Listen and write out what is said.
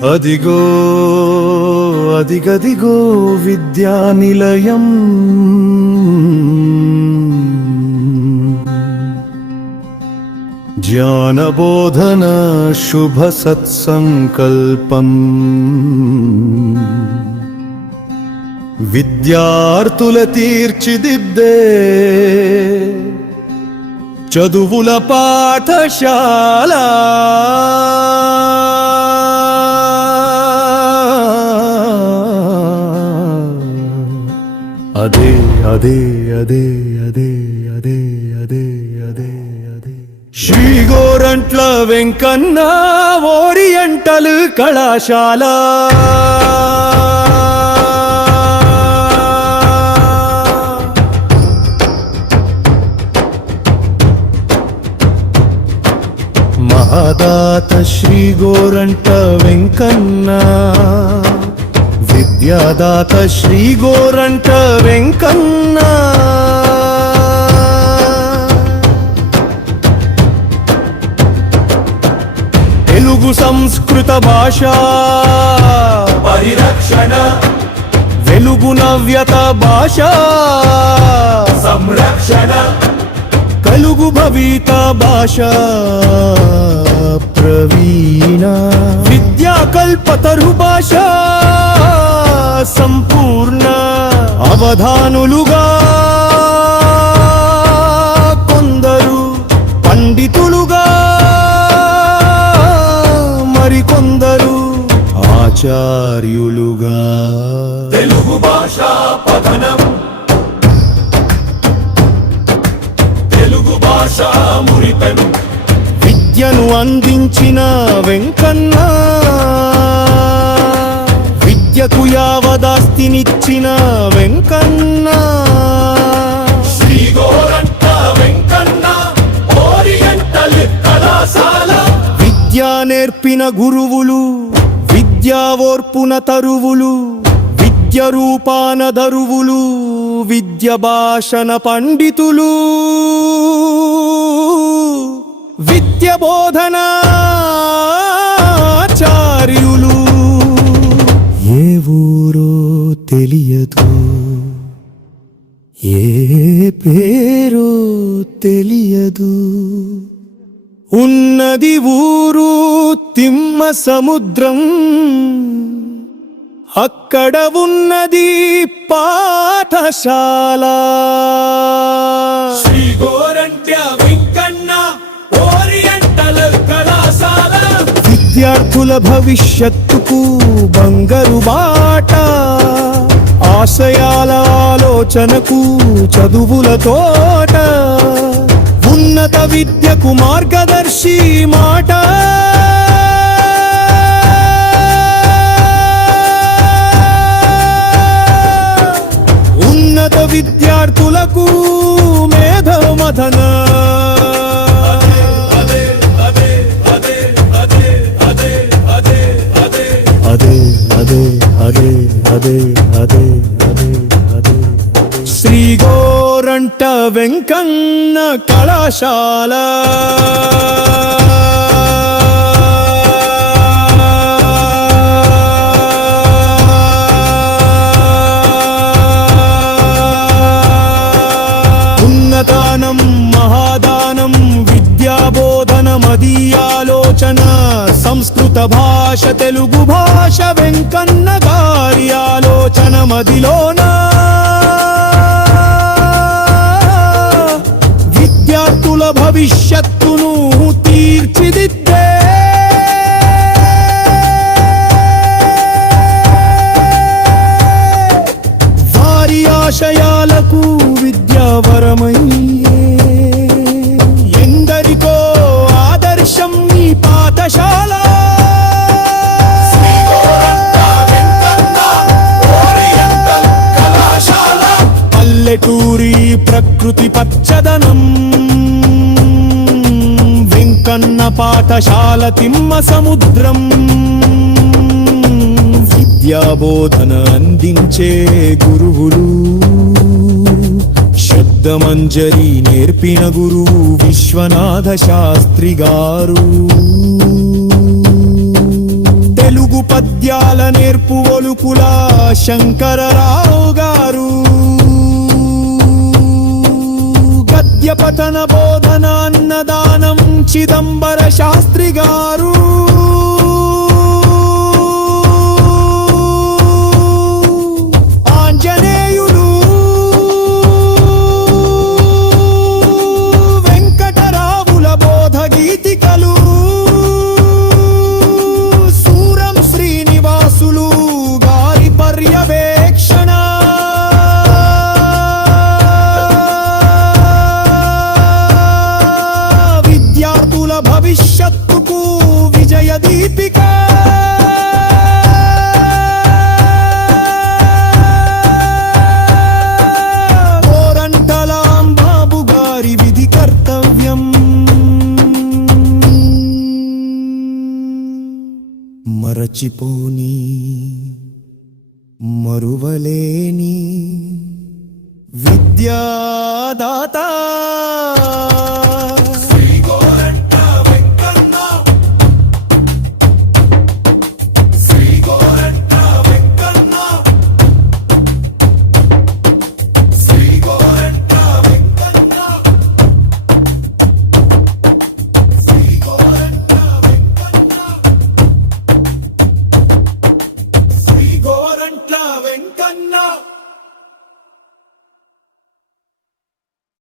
అదిగో అదిగదిగో విద్యానిలయం, జ్ఞానబోధన శుభ సత్సంకల్పం. విద్యార్థుల తీర్చిదిద్దే చదువుల పాఠశాల. అదే అదే అదే అదే అదే అదే అదే అదే శ్రీ గోరంట్ల వెంకన్న ఓరియంటల్ కళాశాల. మహాదాత శ్రీ గోరంట్ల వెంకన్న, విద్యాదాత శ్రీ గోరంట్ల వెంకన్న. తెలుగు సంస్కృత భాష పరిరక్షణ, వెలుగు నవ్యత భాష సంరక్షణ, కలుగు భవిత భాష ప్రవీణ. విద్యా కల్పతరు భాష సంపూర్ణ. అవధానులుగా కొందరు, పండితులుగా మరికొందరు, ఆచార్యులుగా. తెలుగు భాష పఠనం, తెలుగు భాష మురిపెను. విద్యను అందించిన వెంకన్న, విద్యకు యావదాస్తినిచ్చిన వెంకన్న. శ్రీ గోరంట్ల వెంకన్న ఓరియంటల్ కళాశాల. విద్యా నేర్పిన గురువులు, విద్యా ఓర్పున తరువులు, విద్య రూపాన దరువులు, విద్య భాషణ పండితులు, విద్య బోధనాచార్యులు. ఏ ఊరో తెలియదు, ఏ పేరో తెలియదు, ఉన్నది ఊరు తిమ్మ సముద్రం, అక్కడ ఉన్నది పాఠశాల. శ్రీ గోరంట్ల వెంకన్న ఓరియంటల్ కళాశాల. విద్యార్థుల భవిష్యత్తుకు బంగారు బాట, ఆశయాల ఆలోచనకు చదువుల తోట, ఉన్నత విద్యకు మార్గదర్శి మాట. ఉన్నత విద్యార్థులకు మేధోమథన. అదే అదే అదే అదే అదే అదే అదే అదే అదే అదే అదే అదే అదే అదే శ్రీ గోరంట్ల వెంకన్న కళాశాల. ఉన్నతానం మహాదానం విద్యాబోధన మదీయాలోచన. సంస్కృత భాష తెలుగు భాష వెంకన్న గారి ఆలోచన మదిలోన. విద్యార్థుల భవిష్యత్తును తీర్చిదిద్దే వారి ఆశయాలకు విద్యావరమయ్యే ఎందరికో ఆదర్శం ఈ పాఠశాల. శ్రీ గోరంట్ల వెంకన్న ఓరియంటల్ కళాశాల. పల్లెటూరి ప్రకృతి పచ్చదనం, వెంకన్న పాఠశాల తిమ్మ సముద్రం. విద్యాబోధన అందించే గురువులు, శబ్దమంజరి నేర్పిన గురువు విశ్వనాథ శాస్త్రి గారు. తెలుగు పద్యాల నేర్పు ఒలుకుల శంకరరావు గారు, గద్య పఠన బోధన అన్నదానం చిదంబర శాస్త్రి గారు, ఆంజనేయులు వెంకటరావుల బోధ గీతికలు, సూరం శ్రీనివాసులు గారి పర్యవేక్షణ, విద్యార్థుల భవిష్యత్తుకు విజయ దీపిక, కోరంటలాం బాబు గారి విధి కర్తవ్యం, మరచిపోని మరువలేని విద్యాదాత